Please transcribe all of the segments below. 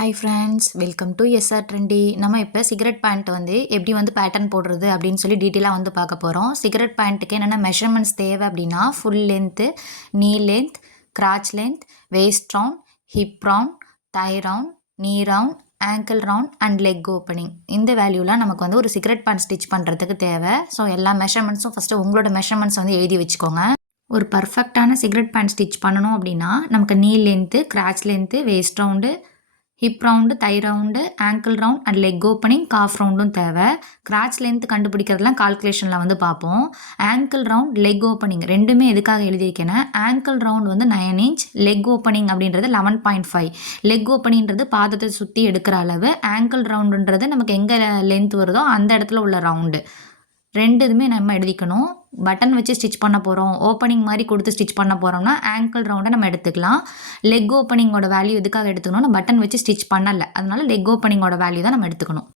Hi friends, welcome to S R trendy. நம்ம இப்போ cigarette pant வந்து எப்படி வந்து பேட்டர்ன் போடுறது அப்படின்னு சொல்லி டீட்டெயிலாக வந்து பார்க்க போகிறோம். சிகரெட் பேண்ட்டுக்கு என்னென்ன மெஷர்மெண்ட்ஸ் தேவை அப்படின்னா full length, knee length, crotch length, waist round, hip round, thigh round, knee round, ankle round and leg opening. இந்த வேல்யூலாம் நமக்கு வந்து ஒரு சிகரெட் பேண்ட் ஸ்டிச் பண்ணுறதுக்கு தேவை. ஸோ எல்லா மெஷர்மெண்ட்ஸும் ஃபஸ்ட்டு உங்களோட மெஷர்மெண்ட்ஸ் வந்து எழுதி வச்சுக்கோங்க. ஒரு பர்ஃபெக்டான சிகரெட் பேண்ட் ஸ்டிச் பண்ணணும் அப்படின்னா நமக்கு knee length, crotch length, waist round, hip round, thigh round, ankle round and leg opening, calf ரவுண்டும் தேவை. கிராச் லென்த் கண்டுபிடிக்கிறதுலாம் கால்குலேஷனில் வந்து பார்ப்போம். ஆங்கிள் ரவுண்ட், லெக் ஓப்பனிங் ரெண்டுமே எதுக்காக எழுதியிருக்கேன்னா ஆங்கிள் ரவுண்ட் வந்து 9 இன்ச், லெக் ஓப்பனிங் அப்படின்றது 11.5. லெக் ஓப்பனிங்கிறது பாதத்தை சுற்றி எடுக்கிற அளவு, ஆங்கிள் ரவுண்டுன்றது நமக்கு எங்கே லென்த் வருதோ அந்த இடத்துல உள்ள ரவுண்டு. ரெண்டுமே நம்ம எழுதிக்கணும். பட்டன் வச்சு ஸ்டிச் பண்ண போகிறோம், ஓப்பனிங் மாதிரி கொடுத்து ஸ்டிச் பண்ண போகிறோம்னா ஆங்கிள் ரவுண்டை நம்ம எடுத்துக்கலாம். லெக் ஓப்பனிங்கோட வேல்யூ எதுக்காக எடுத்துக்கணும், பட்டன் வச்சு ஸ்டிச் பண்ணலை, அதனால லெக் ஓப்பனிங்கோட வேல்யூ தான் நம்ம எடுத்துக்கணும்.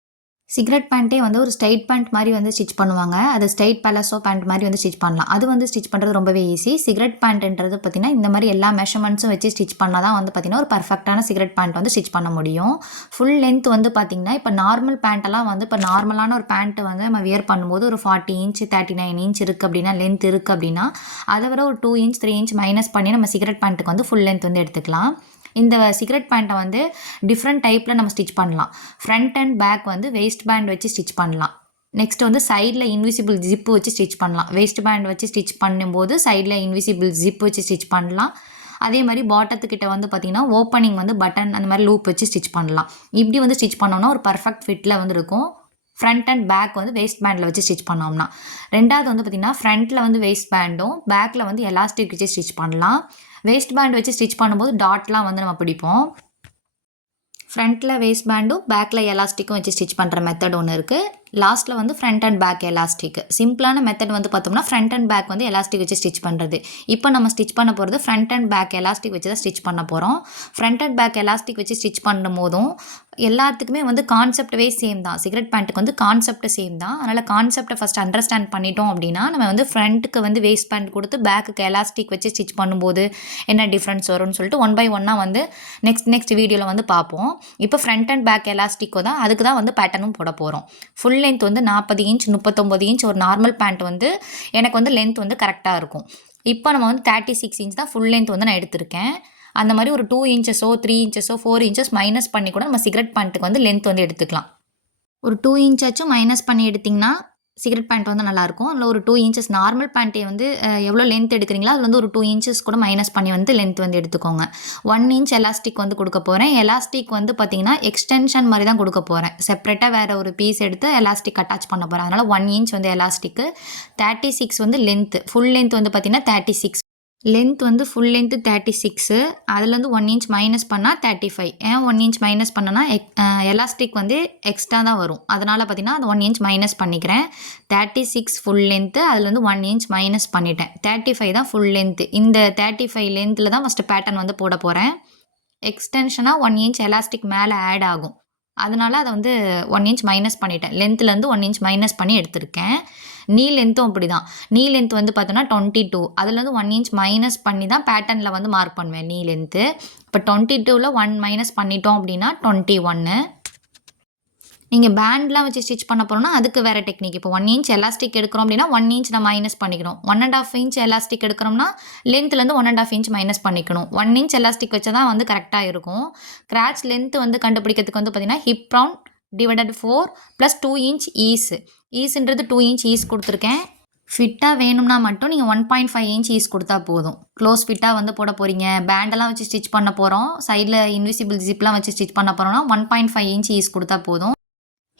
சிகரெட் பேண்ட்டே வந்து ஒரு ஸ்ட்ரைட் பேண்ட் மாதிரி வந்து ஸ்டிச் பண்ணுவாங்க. அது ஸ்ட்ரைட் பலசோ பேண்ட் மாதிரி வந்து ஸ்டிச் பண்ணலாம். அது வந்து ஸ்டிச் பண்ணுறது ரொம்பவே ஈஸி. சிகரெட் பேண்ட்ன்றது பார்த்திங்கன்னா இந்த மாதிரி எல்லா மெஷர்மெண்ட்ஸும் வச்சு ஸ்டிச் பண்ணால் தான் வந்து பார்த்திங்கன்னா ஒரு பர்ஃபெக்டான சிகரெட் பேண்ட் வந்து ஸ்டிச் பண்ண முடியும். ஃபுல் லென்த் வந்து பார்த்திங்கன்னா இப்போ நார்மல் பேண்ட்டெல்லாம் வந்து இப்போ நார்மலான ஒரு பேண்ட்டு வந்து நம்ம வியர் பண்ணும்போது ஒரு 40 இன்ச் 39 இன்ச் இருக்குது அப்படின்னா லென்த் இருக்குது அப்படின்னா அதை விட ஒரு 2 இன்ச் 3 இன்ச் மைனஸ் பண்ணி நம்ம சிகரெட் பேண்ட்டுக்கு வந்து ஃபுல் லென்த் வந்து எடுத்துக்கலாம். இந்த சிகரெட் பேண்ட்டை வந்து டிஃப்ரெண்ட் டைப்பில் நம்ம ஸ்டிச் பண்ணலாம். ஃப்ரண்ட் அண்ட் பேக் வந்து வேஸ்ட் பேண்ட் வச்சு ஸ்டிச் பண்ணலாம். நெக்ஸ்ட் வந்து சைடில் இன்விசிபிள் ஜிப்பு வச்சு ஸ்டிச் பண்ணலாம். வேஸ்ட் பேண்ட் வச்சு ஸ்டிச் பண்ணும்போது சைடில் இன்விசிபிள் ஜிப் வச்சு ஸ்டிச் பண்ணலாம். அதே மாதிரி பாட்டத்துக்கிட்ட வந்து பார்த்திங்கன்னா ஓப்பனிங் வந்து பட்டன் அந்த மாதிரி லூப் வச்சு ஸ்டிச் பண்ணலாம். இப்படி வந்து ஸ்டிச் பண்ணோம்னா ஒரு பர்ஃபெக்ட் ஃபிட்டில் வந்து இருக்கும். ஃப்ரண்ட் அண்ட் பேக் வந்து வேஸ்ட் பேண்டில் வச்சு ஸ்டிச் பண்ணோம்னா. ரெண்டாவது வந்து பார்த்திங்கன்னா ஃப்ரண்ட்டில் வந்து வேஸ்ட் பேண்டும் பேக்கில் வந்து எலாஸ்டிக் வச்சு ஸ்டிச் பண்ணலாம். வேஸ்ட் பேண்ட் வச்சு ஸ்டிச் பண்ணும்போது டாட்லாம் வந்து நம்ம பிடிப்போம். ஃப்ரண்ட்டில் வேஸ்ட் பேண்டும் பேக்கில் எலாஸ்டிக்கும் வச்சு ஸ்டிச் பண்ணுற மெத்தட் ஒன்று இருக்குது. லாஸ்ட்டில் வந்து ஃப்ரண்ட் அண்ட் பேக் எலாஸ்டிக். சிம்பிளான மெத்தட் வந்து பார்த்தோம்னா ஃப்ரண்ட் அண்ட் பேக் வந்து எலாஸ்டிக் வச்சு ஸ்டிச் பண்ணுறது. இப்போ நம்ம ஸ்டிச் பண்ண போகிறது ஃப்ரண்ட் அண்ட் பேக் எலாஸ்டிக் வச்சு தான் ஸ்டிச் பண்ண போகிறோம். ஃப்ரண்ட் அண்ட் பேக் எலாஸ்டிக் வச்சு ஸ்டிச் பண்ணும் போதும் எல்லாத்துக்குமே வந்து கான்செப்டவே சேம் தான். சிகரெட் பேண்ட்டுக்கு வந்து கான்செப்ட் சேம் தான். அதனால் கான்செப்டை ஃபஸ்ட் அண்டர்ஸ்டாண்ட் பண்ணிட்டோம் அப்படின்னா நம்ம வந்து ஃப்ரண்ட்டுக்கு வந்து வேஸ்ட் பேண்ட் கொடுத்து பேக்குக்கு எலாஸ்டிக் வச்சு ஸ்டிச் பண்ணும்போது என்ன டிஃப்ரென்ஸ் வரும்னு சொல்லிட்டு 1 by 1 வந்து நெக்ஸ்ட் வீடியோவில் வந்து பார்ப்போம். இப்போ ஃப்ரண்ட் அண்ட் பேக் எலாஸ்டிக்கோ தான் அதுக்கு தான் வந்து பேட்டர்னும் போட போகிறோம். ஃபுல் லென்த் வந்து 40 இன்ச் 39 இன்ச் ஒரு நார்மல் பேண்ட் வந்து எனக்கு வந்து லென்த் வந்து கரெக்டாக இருக்கும். இப்போ நம்ம வந்து 36 இன்ச் தான் ஃபுல் லென்த் வந்து நான் எடுத்திருக்கேன். அந்த மாதிரி ஒரு 2 இன்ச்சஸோ 3 இன்ச்சஸோ 4 இன்ச்சஸ் மைனஸ் பண்ணி கூட நம்ம சிகரெட் பேண்ட்டுக்கு வந்து லென்த் வந்து எடுத்துக்கலாம். ஒரு 2 இன்ச்சாச்சும் மைனஸ் பண்ணி எடுத்திங்கன்னா சிகரெட் பேண்ட் வந்து நல்லாயிருக்கும். அதில் ஒரு 2 இன்ச்சஸ் நார்மல் பேண்ட்டே வந்து எவ்வளோ லென்த் எடுக்கிறீங்களோ அதில் வந்து ஒரு 2 இன்ச்சஸ் கூட மைனஸ் பண்ணி வந்து லென்த் வந்து எடுத்துக்கோங்க. 1 இன்ச் எலாஸ்டிக் வந்து கொடுக்க போகிறேன். எலாஸ்டிக் வந்து பார்த்திங்கன்னா எக்ஸ்டென்ஷன் மாதிரி தான் கொடுக்க போகிறேன். செப்பரேட்டாக வேறு ஒரு பீஸ் எடுத்து எலாஸ்டிக் அட்டாச் பண்ண போகிறேன். அதனால் 1 இன்ச் வந்து எலாஸ்டிக்கு, 36 வந்து லென்த்து. ஃபுல் லென்த் வந்து பார்த்திங்கன்னா 36. லென்த் வந்து ஃபுல் லென்த்து 36. அதுலேருந்து 1 இன்ச் மைனஸ் பண்ணால் 35. ஏன் 1 இன்ச் மைனஸ் பண்ணனா எலாஸ்டிக் வந்து எக்ஸ்ட்ரா தான் வரும். அதனால் பார்த்திங்கன்னா அது 1 இன்ச் மைனஸ் பண்ணிக்கிறேன். 36 ஃபுல் லென்த்து, அதுலேருந்து 1 இன்ச் மைனஸ் பண்ணிட்டேன். 35 தான் ஃபுல் லென்த்து. இந்த 35 லென்த்தில் தான் ஃபஸ்ட்டு பேட்டர்ன் வந்து போட போகிறேன். எக்ஸ்டென்ஷனாக 1 இன்ச் எலாஸ்டிக் மேலே ஆட் ஆகும். அதனால் அதை வந்து 1 இன்ச் மைனஸ் பண்ணிட்டேன். லென்த்துலேருந்து 1 இன்ச் மைனஸ் பண்ணி எடுத்திருக்கேன். நீ லென்த்தும் அப்படி தான். நீ லென்த் வந்து பார்த்தோன்னா 22. அதுலேருந்து 1 இன்ச் மைனஸ் பண்ணி தான் பேட்டர்னில் வந்து மார்க் பண்ணுவேன் நீ லென்த்து. இப்போ 22ல் 1 மைனஸ் பண்ணிட்டோம் அப்படின்னா 21. நீங்கள் பேண்ட்லாம் வச்சு ஸ்டிச் பண்ண போகிறோம்னா அதுக்கு வேறு டெக்னிக். இப்போ 1 இன்ச் எலாஸ்டிக் எடுக்கிறோம் அப்படின்னா 1 இன்ச் நம்ம மைனஸ் பண்ணிக்கணும். 1.5 இன்ச் எலாஸ்டிக் எடுக்கிறோம்னா லென்த்லேருந்து 1.5 இன்ச் மைனஸ் பண்ணிக்கணும். 1 இன்ச் எலாஸ்டிக் வச்சா தான் வந்து கரெக்டாக இருக்கும். கிராச் லென்த் வந்து கண்டுபிடிக்கிறதுக்கு வந்து பார்த்திங்கன்னா ஹிப் ரவுண்ட் டிவைடட் 4 + 2 இன்ச் ஈஸுன்றது 2 இன்ச் ஈஸ் கொடுத்துருக்கேன். ஃபிட்டாக வேணும்னா மட்டும் நீங்கள் 1.5 இன்ச் ஈஸ் கொடுத்தா போதும். க்ளோஸ் ஃபிட்டாக வந்து போட போகிறீங்க, பேண்டெல்லாம் வச்சு ஸ்டிச் பண்ண போகிறோம், சைடில் இன்விசிபிள் ஜிப்லாம் வச்சு ஸ்டிச் பண்ண போகிறோம்னா 1.5 இன்ச் ஈஸ் கொடுத்தா போதும்.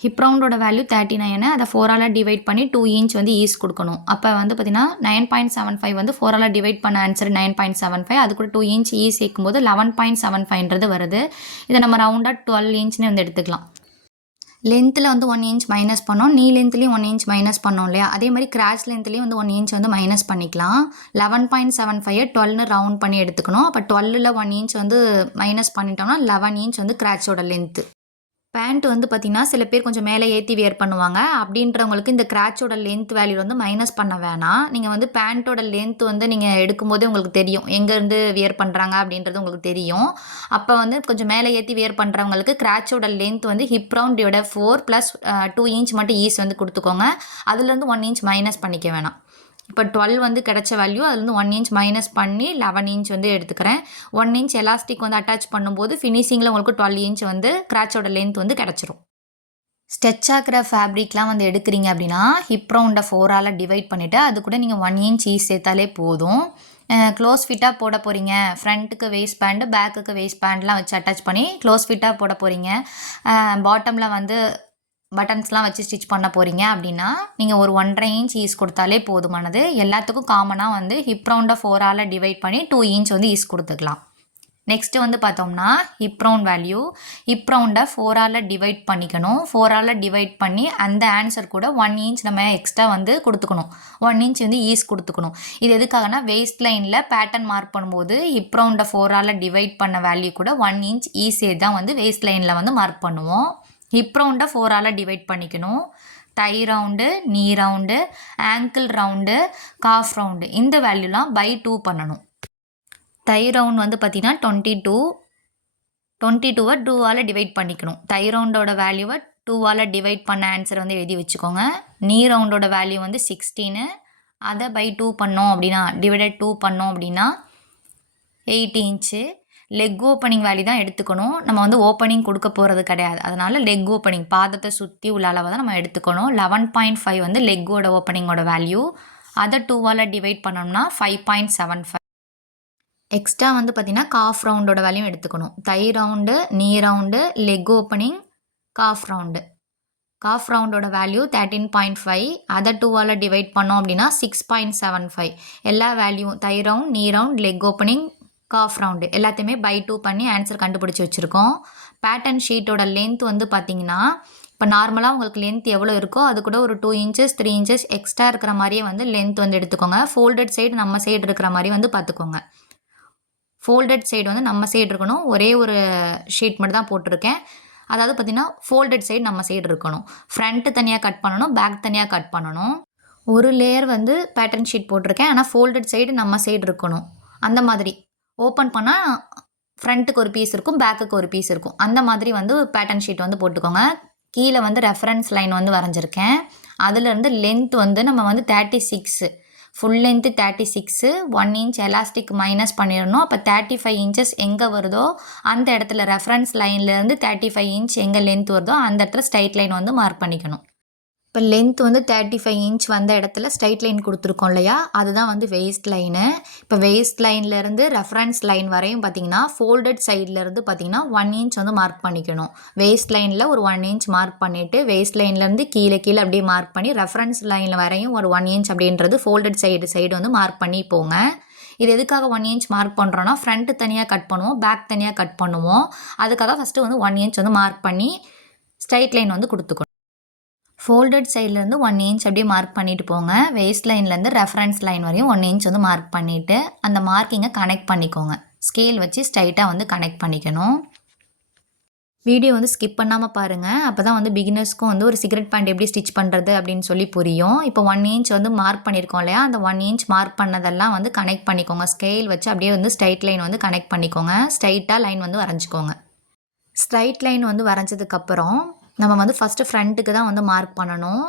ஹிப் ரவுண்டோட வேல்யூ 39. அதை 4ஆல் டிவைட் பண்ணி 2 இன்ச் வந்து ஈஸ் கொடுக்கணும். அப்போ வந்து பார்த்திங்கன்னா 9.75 வந்து 4ஆல் டிவைட் பண்ண ஆன்சர் 9.75. அது கூட 2 இன்ச் ஈஸ் சேர்க்கும்போது 11.75ன்றது வருது. இதை நம்ம ரவுண்டாக 12 இன்ச்னு வந்து எடுத்துக்கலாம். லென்த்தில் வந்து 1 இன்ச் மைனஸ் பண்ணோம், நீ லென்த்லேயும் 1 இன்ச் மைனஸ் பண்ணோம் இல்லையா, அதே மாதிரி கிராச் லென்த்லேயும் வந்து 1 இன்ச் வந்து மைனஸ் பண்ணிக்கலாம். 11.75 12ன்னு ரவுண்ட் பண்ணி எடுத்துக்கணும். அப்போ 12ல் 1 இன்ச் வந்து மைனஸ் பண்ணிட்டோம்னா 11 இன்ச் வந்து கிராச்சோட லென்த்து. பேண்ட் வந்து பார்த்தீங்கன்னா, சில பேர் கொஞ்சம் மேலே ஏத்தி வியர் பண்ணுவாங்க. அப்படின்றவங்களுக்கு இந்த கிராச்சோட லென்த் வேல்யூ வந்து மைனஸ் பண்ண வேணாம். நீங்க வந்து பேண்ட்டோட லென்த் வந்து நீங்க எடுக்கும்போதே உங்களுக்கு தெரியும். எங்கேருந்து வியர் பண்றாங்க அப்படின்றது உங்களுக்கு தெரியும். அப்ப வந்து கொஞ்சம் மேலே ஏத்தி வியர் பண்றவங்களுக்கு கிராச்சோட லென்த் வந்து hip round divided 4 plus 2 inch மட்டும் ஈஸ் வந்து குடுத்துக்கோங்க. அதுலேருந்து 1 இன்ச் மைனஸ் பண்ணிக்க வேணாம். இப்போ 12 வந்து கிடைச்ச வேல்யூ அதுலேருந்து 1 இன்ச் மைனஸ் பண்ணி 11 இன்ச் வந்து எடுத்துக்கிறேன். 1 இன்ச் எலாஸ்டிக் வந்து அட்டாச் பண்ணும்போது ஃபினிஷிங்கில் உங்களுக்கு 12 இன்ச் வந்து கிராச்சோட லென்த் வந்து கிடச்சிரும். ஸ்டெச் ஆகிற ஃபேப்ரிக்லாம் வந்து எடுக்கிறீங்க அப்படின்னா ஹிப் ரவுண்டை 4ஆல் டிவைட் பண்ணிவிட்டு அது கூட நீங்கள் 1 இன்ச் ஈஸ் சேர்த்தாலே போதும். க்ளோஸ் ஃபிட்டாக போட போகிறீங்க, ஃப்ரண்ட்டுக்கு வேஸ்ட் பேண்டு பேக்குக்கு வேஸ்ட் பேண்ட்லாம் வச்சு அட்டாச் பண்ணி க்ளோஸ் ஃபிட்டாக போட போகிறீங்க, பாட்டமில் வந்து பட்டன்ஸ்லாம் வச்சு ஸ்டிச் பண்ண போகிறீங்க அப்படின்னா நீங்கள் ஒரு 1.5 இன்ச் ஈஸ் கொடுத்தாலே போதுமானது. எல்லாத்துக்கும் காமனாக வந்து ஹிப் ரவுண்டை 4ஆல் டிவைட் பண்ணி 2 இன்ச் வந்து ஈஸ் கொடுத்துக்கலாம். நெக்ஸ்ட்டு வந்து பார்த்தோம்னா ஹிப் ரவுண்ட் வேல்யூ, ஹிப் ரவுண்டை 4ஆல் டிவைட் பண்ணிக்கணும். 4ஆல் டிவைட் பண்ணி அந்த ஆன்சர் கூட 1 இன்ச் நம்ம எக்ஸ்ட்ரா வந்து கொடுத்துக்கணும். 1 இன்ச் வந்து ஈஸ் கொடுத்துக்கணும். இது எதுக்காகனா வேஸ்ட் லைனில் பேட்டர்ன் மார்க் பண்ணும்போது ஹிப் ரவுண்டை 4ஆல் டிவைட் பண்ண வேல்யூ கூட 1 இன்ச் ஈஸே தான் வந்து வேஸ்ட் லைனில் வந்து மார்க் பண்ணுவோம். ஹிப் ரவுண்டை 4ஆல் டிவைட் பண்ணிக்கணும். Thigh round, knee round, ankle round, calf round இந்த வேல்யூலாம் பை 2 பண்ணணும். தை ரவுண்ட் வந்து பார்த்தீங்கன்னா 22வை 2ஆல் டிவைட் பண்ணிக்கணும். தை ரவுண்டோட வேல்யூவை 2ஆல் டிவைட் பண்ண ஆன்சர் வந்து எழுதி வச்சுக்கோங்க. நீ ரவுண்டோட வேல்யூ வந்து 16, அதை பை 2 பண்ணோம் அப்படின்னா டிவைடட் 2 பண்ணோம் அப்படின்னா 8 இன்ச்சு. லெக் ஓப்பனிங் வேல்யூ தான் எடுத்துக்கணும். நம்ம வந்து ஓப்பனிங் கொடுக்க போகிறது கிடையாது. அதனால் லெக் ஓப்பனிங் பாதத்தை சுற்றி உள்ள அளவை தான் நம்ம எடுத்துக்கணும். 11.5 வந்து லெக்கோட ஓப்பனிங்கோட வேல்யூ. அதை 2ஆல் டிவைட் பண்ணோம்னா 5.75. எக்ஸ்ட்ரா வந்து பார்த்திங்கன்னா காஃப் ரவுண்டோட வேல்யூ எடுத்துக்கணும். Thigh round, knee round, leg opening, calf round. Calf ரவுண்டோட வேல்யூ 13.5, அதை 2ஆல் டிவைட் பண்ணோம் அப்படின்னா 6.75. எல்லா value thigh round, knee round, leg opening, calf round எல்லாத்தையுமே பை 2 பண்ணி ஆன்சர் கண்டுபிடிச்சி வச்சுருக்கோம். பேட்டர்ன் ஷீட்டோட லென்த் வந்து பார்த்திங்கன்னா இப்போ நார்மலாக உங்களுக்கு லென்த் எவ்வளோ இருக்கோ அது கூட ஒரு 2 இன்ச்சஸ் 3 இன்ச்சஸ் எக்ஸ்ட்ரா இருக்கிற மாதிரியே வந்து லென்த் வந்து எடுத்துக்கோங்க. ஃபோல்டட் சைடு நம்ம சைடு இருக்கிற மாதிரி வந்து பார்த்துக்கோங்க. ஃபோல்டட் சைடு வந்து நம்ம சைடு இருக்கணும். ஒரே ஒரு ஷீட் மட்டும் தான் போட்டிருக்கேன். அதாவது பார்த்திங்கன்னா ஃபோல்டட் சைடு நம்ம சைடு இருக்கணும். ஃப்ரண்ட்டு தனியாக கட் பண்ணணும், பேக் தனியாக கட் பண்ணணும். ஒரு லேயர் வந்து பேட்டர்ன் ஷீட் போட்டிருக்கேன். ஆனால் ஃபோல்டட் சைடு நம்ம சைடு இருக்கணும். அந்த மாதிரி ஓப்பன் பண்ணால் ஃப்ரண்ட்டுக்கு ஒரு பீஸ் இருக்கும், பேக்குக்கு ஒரு பீஸ் இருக்கும். அந்த மாதிரி வந்து பேட்டர்ன் ஷீட் வந்து போட்டுக்கோங்க. கீழே வந்து ரெஃபரன்ஸ் லைன் வந்து வரைஞ்சிருக்கேன். அதுலேருந்து லென்த் வந்து நம்ம வந்து 36, full length 36, 1 inch elastic minus பண்ணிடணும். அப்போ 35 இன்ச்சஸ் எங்கே வருதோ அந்த இடத்துல ரெஃபரன்ஸ் லைன்லேருந்து 35 இன்ச் எங்கே லென்த் வருதோ அந்த இடத்துல ஸ்ட்ரைட் லைன் வந்து மார்க் பண்ணிக்கணும். இப்போ லென்த் வந்து 35 இன்ச் வந்த இடத்துல ஸ்ட்ரைட் லைன் கொடுத்துருக்கோம் இல்லையா, அதுதான் வந்து வெயிஸ்ட் லைனு. இப்போ வெயிஸ்ட் லைன்லேருந்து ரெஃபரன்ஸ் லைன் வரையும் பார்த்தீங்கன்னா ஃபோல்டட் சைட்லேருந்து பார்த்தீங்கன்னா 1 இன்ச் வந்து மார்க் பண்ணிக்கணும். வெயிஸ்ட் லைனில் ஒரு 1 இன்ச் மார்க் பண்ணிவிட்டு வெயிஸ்ட் லைன்லேருந்து கீழே அப்படியே மார்க் பண்ணி ரெஃபரன்ஸ் லைனில் வரையும் ஒரு 1 இன்ச் அப்படின்றது ஃபோல்டட் சைடு வந்து மார்க் பண்ணி போங்க. இது எதுக்காக 1 இன்ச் மார்க் பண்ணுறோன்னா ஃப்ரண்ட்டு தனியாக கட் பண்ணுவோம், பேக் தனியாக கட் பண்ணுவோம். அதுக்காக ஃபஸ்ட்டு வந்து 1 இன்ச் வந்து மார்க் பண்ணி ஸ்ட்ரைட் லைன் வந்து கொடுத்துக்கணும். ஃபோல்டட் சைட்லேருந்து 1 இன்ச் அப்படியே மார்க் பண்ணிவிட்டு போங்க. வேஸ்ட் லைன்லேருந்து ரெஃபரன்ஸ் லைன் வரையும் 1 இன்ச் வந்து மார்க் பண்ணிவிட்டு அந்த மார்க்கிங்கை கனெக்ட் பண்ணிக்கோங்க. ஸ்கேல் வச்சு ஸ்ட்ரைட்டாக வந்து கனெக்ட் பண்ணிக்கணும். வீடியோ வந்து ஸ்கிப் பண்ணாமல் பாருங்கள். அப்போ தான் வந்து பிகினர்ஸ்க்கும் வந்து ஒரு சிகரெட் பேண்ட் எப்படி ஸ்டிச் பண்ணுறது அப்படின்னு சொல்லி புரியும். இப்போ 1 இன்ச் வந்து மார்க் பண்ணியிருக்கோம் இல்லையா, அந்த 1 இன்ச் மார்க் பண்ணதெல்லாம் வந்து கனெக்ட் பண்ணிக்கோங்க. ஸ்கேல் வச்சு அப்படியே வந்து ஸ்ட்ரைட் லைன் வந்து கனெக்ட் பண்ணிக்கோங்க. ஸ்ட்ரைட்டாக லைன் வந்து வரைஞ்சிக்கோங்க. ஸ்ட்ரைட் லைன் வந்து வரைஞ்சதுக்கப்புறம் நம்ம வந்து ஃபஸ்ட்டு ஃப்ரண்ட்டுக்கு தான் வந்து மார்க் பண்ணணும்.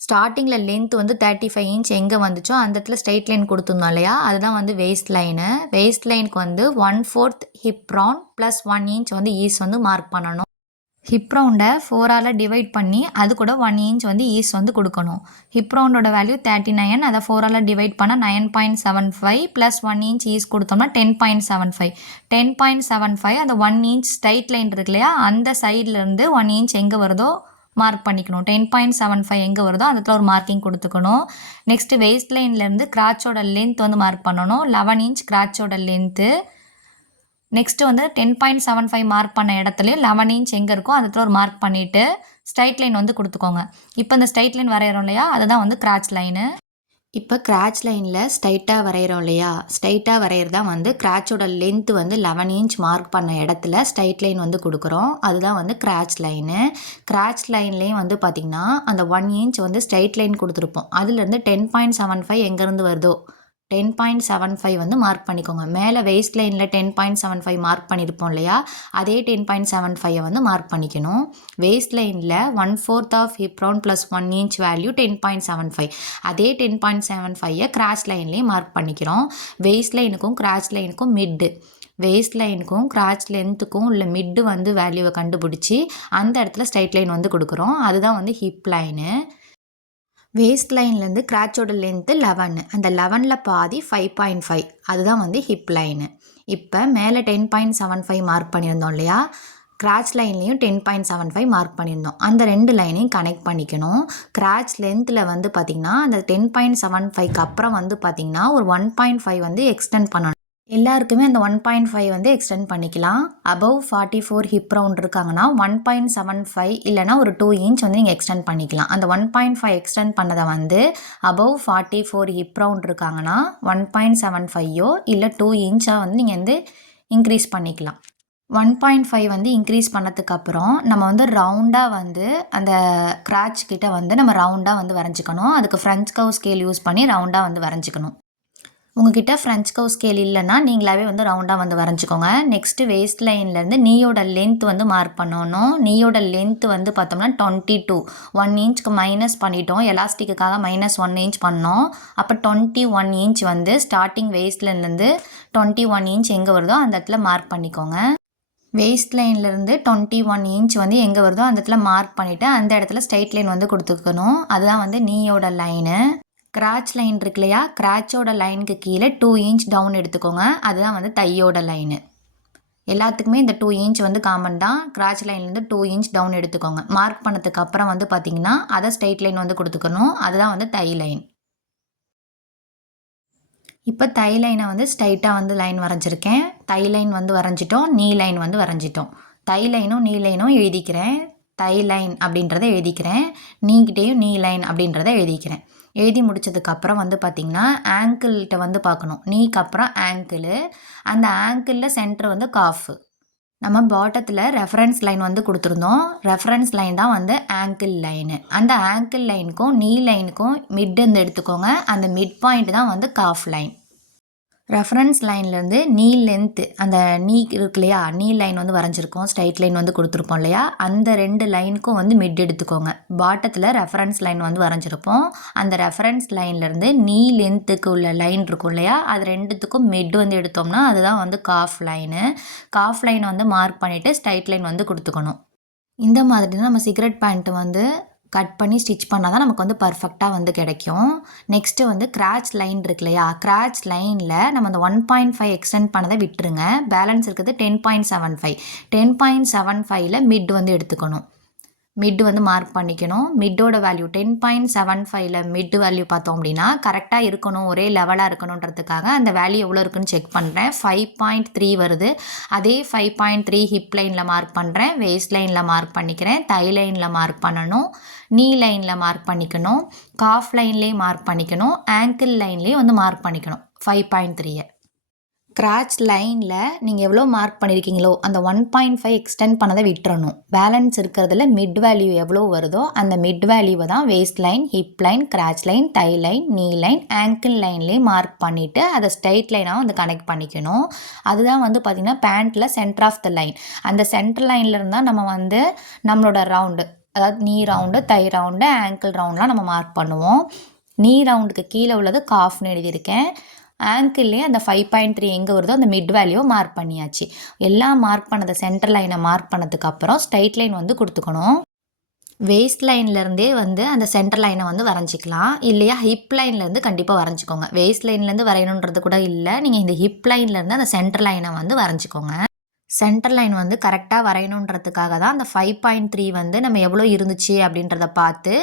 ஸ்டார்டிங்கில் லென்த் வந்து 35 இன்ச் எங்கே வந்துச்சோ அந்த இடத்துல ஸ்ட்ரைட் லைன் கொடுத்துருந்தோம் இல்லையா, அதுதான் வந்து வேஸ்ட் லைனு. வேஸ்ட் லைனுக்கு வந்து 1/4 ஹிப் ரவுண்ட் ப்ளஸ் 1 இன்ச் வந்து ஈஸ் வந்து மார்க் பண்ணணும். ஹிப் ரவுண்டை 4ஆல் டிவைட் பண்ணி அது கூட 1 இன்ச் வந்து ஈஸ் வந்து கொடுக்கணும். ஹிப் ரவுண்டோட வேல்யூ 39, அதை 4ஆல் டிவைட் பண்ணால் 9.75 ப்ளஸ் 1 இன்ச் ஈஸ் கொடுத்தோம்னா 10.75. 10.75 அந்த 1 இன்ச் ஸ்ட்ரைட் லைன் இருக்கு இல்லையா, அந்த சைட்லேருந்து 1 இன்ச் எங்கே வருதோ மார்க் பண்ணிக்கணும். 10.75 எங்கே வருதோ அந்த இடத்துல ஒரு மார்க்கிங் கொடுத்துக்கணும். நெக்ஸ்ட்டு வெயிஸ்ட் லைன்லேருந்து கிராச்சோட லென்த் வந்து மார்க் பண்ணணும். 11 இன்ச் கிராச்சோட லென்த்து. நெக்ஸ்ட்டு வந்து 10.75 மார்க் பண்ண இடத்துல 11 இன்ச் எங்கே இருக்கோ அந்த இடத்துல ஒரு மார்க் பண்ணிவிட்டு ஸ்ட்ரைட் லைன் வந்து கொடுத்துக்கோங்க. இப்போ இந்த ஸ்ட்ரைட் லைன் வரைகிறோம் இல்லையா, அதுதான் வந்து கிராச் லைனு. இப்போ கிராச் லைனில் ஸ்ட்ரைட்டாக வரைகிறோம் இல்லையா, ஸ்ட்ரைட்டாக வரைகிறது தான் வந்து கிராச்சோட லென்த் வந்து 11 இன்ச் மார்க் பண்ண இடத்துல ஸ்ட்ரைட் லைன் வந்து கொடுக்குறோம். அதுதான் வந்து கிராச் லைனு. கிராச் லைன்லேயும் வந்து பார்த்திங்கன்னா அந்த 1 இன்ச் வந்து ஸ்ட்ரைட் லைன் கொடுத்துருப்போம். அதுலேருந்து 10.75 எங்கேருந்து வருதோ 10.75 வந்து மார்க் பண்ணிக்கோங்க. மேலே வெயிஸ்ட் லைனில் 10.75 மார்க் பண்ணியிருப்போம் இல்லையா, அதே 10.75 வந்து மார்க் பண்ணிக்கணும். வெயிஸ்ட் லைனில் 1/4 of hip round plus 1 inch value 10.75. அதே 10.75 கிராச் லைன்லேயும் மார்க் பண்ணிக்கிறோம். வெயிஸ்ட் லைனுக்கும் கிராச் லைனுக்கும் மிட்டு, வெயிஸ்ட் லைனுக்கும் கிராச் லென்த்துக்கும் உள்ள மிட்டு வந்து வேல்யூவை கண்டுபிடிச்சி அந்த இடத்துல ஸ்ட்ரைட் லைன் வந்து கொடுக்குறோம். அதுதான் வந்து ஹிப் லைனு. வேஸ்ட் லைன்லேருந்து கிராச்சோட லென்த்து 11, அந்த 11ல் பாதி 5.5, அதுதான் வந்து ஹிப் லைனு. இப்போ மேலே 10.75 மார்க் பண்ணியிருந்தோம் இல்லையா, கிராச் லைன்லேயும் 10.75 மார்க் பண்ணியிருந்தோம். அந்த 2 லைனையும் கனெக்ட் பண்ணிக்கணும். கிராச் லென்த்தில் வந்து பார்த்திங்கன்னா அந்த 10.75க்கு அப்புறம் வந்து பார்த்திங்கன்னா ஒரு 1.5 வந்து எக்ஸ்டெண்ட் பண்ணணும். எல்லாருக்குமே அந்த 1.5 வந்து எக்ஸ்டெண்ட் பண்ணிக்கலாம். அபவ் 44 ஹிப் ரவுண்ட் இருக்காங்கன்னா 1.75 இல்லைனா ஒரு 2 இன்ச் வந்து நீங்கள் எக்ஸ்டெண்ட் பண்ணிக்கலாம். அந்த 1.5 எக்ஸ்டெண்ட் பண்ணதை வந்து அபவ் 44 ஹிப் ரவுண்ட் இருக்காங்கன்னா 1.75 இல்லை 2 இன்ச்சாக வந்து நீங்கள் வந்து இன்க்ரீஸ் பண்ணிக்கலாம். 1.5 வந்து இன்க்ரீஸ் பண்ணதுக்கப்புறம் நம்ம வந்து ரவுண்டாக வந்து அந்த கிராச் கிட்ட வந்து நம்ம ரவுண்டாக வந்து வரைஞ்சிக்கணும். அதுக்கு ஃப்ரெஞ்ச் கர்வ் ஸ்கேல் யூஸ் பண்ணி ரவுண்டாக வந்து வரைஞ்சிக்கணும். உங்ககிட்ட ஃப்ரெஞ்ச் கர்வ் ஸ்கேல் இல்லைன்னா நீங்களாவே வந்து ரவுண்டாக வந்து வரைஞ்சிக்கோங்க. நெக்ஸ்ட்டு வேஸ்ட் லைன்லேருந்து நீயோட லென்த் வந்து மார்க் பண்ணணும். நீயோட லென்த் வந்து பார்த்தோம்னா 22, 1 இன்ச்சுக்கு மைனஸ் பண்ணிட்டோம். எலாஸ்டிக்குக்காக -1 இன்ச் பண்ணோம். அப்போ 21 இன்ச் வந்து ஸ்டார்டிங் வேஸ்ட் லைன்லேருந்து 21 இன்ச் எங்கே வருதோ அந்த இடத்துல மார்க் பண்ணிக்கோங்க. வேஸ்ட் லைன்லேருந்து 21 இன்ச் வந்து எங்கே வருதோ அந்த இடத்துல மார்க் பண்ணிவிட்டு அந்த இடத்துல ஸ்ட்ரைட் லைன் வந்து கொடுத்துக்கணும். அதுதான் வந்து நீயோட லைனு. கிராச் லைன் இருக்கு இல்லையா, கிராச்சோட லைனுக்கு கீழே 2 இன்ச் டவுன் எடுத்துக்கோங்க. அதுதான் வந்து தையோட லைனு. எல்லாத்துக்குமே இந்த 2 இன்ச் வந்து காமன் தான். கிராச் லைன்லேருந்து 2 இன்ச் டவுன் எடுத்துக்கோங்க. மார்க் பண்ணதுக்கு அப்புறம் வந்து பார்த்திங்கன்னா அதை ஸ்ட்ரைட் லைன் வந்து கொடுத்துக்கணும். அதுதான் வந்து தை லைன். இப்போ தை லைனை வந்து ஸ்ட்ரைட்டாக வந்து லைன் வரைஞ்சிருக்கேன். தை லைன் வந்து வரைஞ்சிட்டோம், நீ லைன் வந்து வரைஞ்சிட்டோம். தை லைனும் நீ லைனும் எழுதிக்கிறேன். தை லைன் அப்படின்றத எழுதிக்கிறேன். நீக்கிட்டேயும் நீ லைன் அப்படின்றத எழுதிக்கிறேன். எழுதி முடிச்சதுக்கப்புறம் வந்து பார்த்திங்கன்னா ஆங்கிள்கிட்ட வந்து பார்க்கணும். நீக்கு அப்புறம் ஆங்கிள், அந்த ஆங்கிளில் சென்டர் வந்து காஃபு. நம்ம பாட்டத்தில் ரெஃபரன்ஸ் லைன் வந்து கொடுத்துருந்தோம். ரெஃபரன்ஸ் லைன் தான் வந்து ஆங்கிள் லைனு. அந்த ஆங்கிள் லைனுக்கும் நீ லைனுக்கும் மிட் வந்து எடுத்துக்கோங்க. அந்த மிட் பாயிண்ட் தான் வந்து காஃப் லைன். ரெஃபரன்ஸ் லைன்லேருந்து நீ லென்த்து, அந்த நீ இருக்கு இல்லையா, நீ லைன் வந்து வரைஞ்சிருக்கோம், ஸ்ட்ரைட் லைன் வந்து கொடுத்துருப்போம் இல்லையா, அந்த 2 லைனுக்கும் வந்து மிட் எடுத்துக்கோங்க. பாட்டத்தில் ரெஃபரன்ஸ் லைன் வந்து வரைஞ்சிருப்போம். அந்த ரெஃபரன்ஸ் லைன்லேருந்து நீ லென்த்துக்கு உள்ள லைன் இருக்கும் இல்லையா, அது 2த்துக்கும் மிட் வந்து எடுத்தோம்னா அதுதான் வந்து காஃப் லைனு. காஃப் லைன் வந்து மார்க் பண்ணிவிட்டு ஸ்ட்ரைட் லைன் வந்து கொடுத்துக்கணும். இந்த மாதிரி தான் நம்ம சிகரெட் பேண்ட்டு வந்து கட் பண்ணி ஸ்டிச் பண்ணால் தான் நமக்கு வந்து பர்ஃபெக்டாக வந்து கிடைக்கும். நெக்ஸ்ட்டு வந்து கிராச் லைன் இருக்கு இல்லையா, கிராச் லைனில் நம்ம அந்த 1.5 எக்ஸ்டெண்ட் பண்ணதை விட்டுருங்க. பேலன்ஸ் இருக்குது 10.75. 10.75ல் மிட் வந்து எடுத்துக்கணும். மிட் வந்து மார்க் பண்ணிக்கணும். மிட்டோட வேல்யூ 10.75ல் மிட் வேல்யூ பார்த்தோம் அப்படின்னா கரெக்டாக இருக்கணும், ஒரே லெவலாக இருக்கணுன்றதுக்காக அந்த வேல்யூ எவ்வளோ இருக்குன்னு செக் பண்ணுறேன். 5.3 வருது. அதே 5.3 ஹிப் லைனில் மார்க் பண்ணுறேன், வேஸ்ட் லைனில் மார்க் பண்ணிக்கிறேன், தை லைனில் மார்க் பண்ணணும், நீ லைனில் மார்க் பண்ணிக்கணும், காஃப் லைன்லேயும் மார்க் பண்ணிக்கணும், ஆங்கிள் லைன்லேயும் வந்து மார்க் பண்ணிக்கணும் 5.3. கிராச் லைனில் நீங்கள் எவ்வளோ மார்க் பண்ணியிருக்கீங்களோ அந்த 1.5 எக்ஸ்டெண்ட் பண்ணதை விட்டுறணும். பேலன்ஸ் இருக்கிறதுல மிட் வேல்யூ எவ்வளோ வருதோ அந்த மிட் வேல்யூவை தான் waist line, hip line, crotch line, thigh line, knee line, ankle லைன்லேயே மார்க் பண்ணிவிட்டு அதை ஸ்ட்ரைட் லைனாக வந்து கனெக்ட் பண்ணிக்கணும். அதுதான் வந்து பார்த்திங்கன்னா பேண்ட்டில் சென்டர் ஆஃப் த லைன். அந்த சென்டர் லைனில் இருந்தால் நம்ம வந்து நம்மளோட ரவுண்டு, அதாவது நீ ரவுண்டு, தை ரவுண்டு, ஆங்கிள் ரவுண்ட்லாம் நம்ம மார்க் பண்ணுவோம். நீ ரவுண்டுக்கு கீழே உள்ளது காஃப்னு எழுதியிருக்கேன். ஆங்கிள்லேயே அந்த 5.3 எங்கே வருதோ அந்த மிட் வேல்யூ மார்க் பண்ணியாச்சு. எல்லாம் மார்க் பண்ணதை சென்டர் லைனை மார்க் பண்ணதுக்கப்புறம் ஸ்ட்ரைட் லைன் வந்து கொடுத்துக்கணும். வேஸ்ட் லைன்லேருந்தே வந்து அந்த சென்டர் லைனை வந்து வரைஞ்சிக்கலாம், இல்லையா ஹிப் லைன்லேருந்து கண்டிப்பாக வரைஞ்சிக்கோங்க. வேஸ்ட் லைன்லேருந்து வரையணுன்றது கூட இல்லை, நீங்கள் இந்த ஹிப் லைன்லேருந்து அந்த சென்டர் லைனை வந்து வரைஞ்சிக்கோங்க. சென்டர் லைன் வந்து கரெக்டாக வரையணுன்றதுக்காக தான் அந்த 5.3 வந்து நம்ம எவ்வளோ இருந்துச்சு அப்படின்றத பார்த்து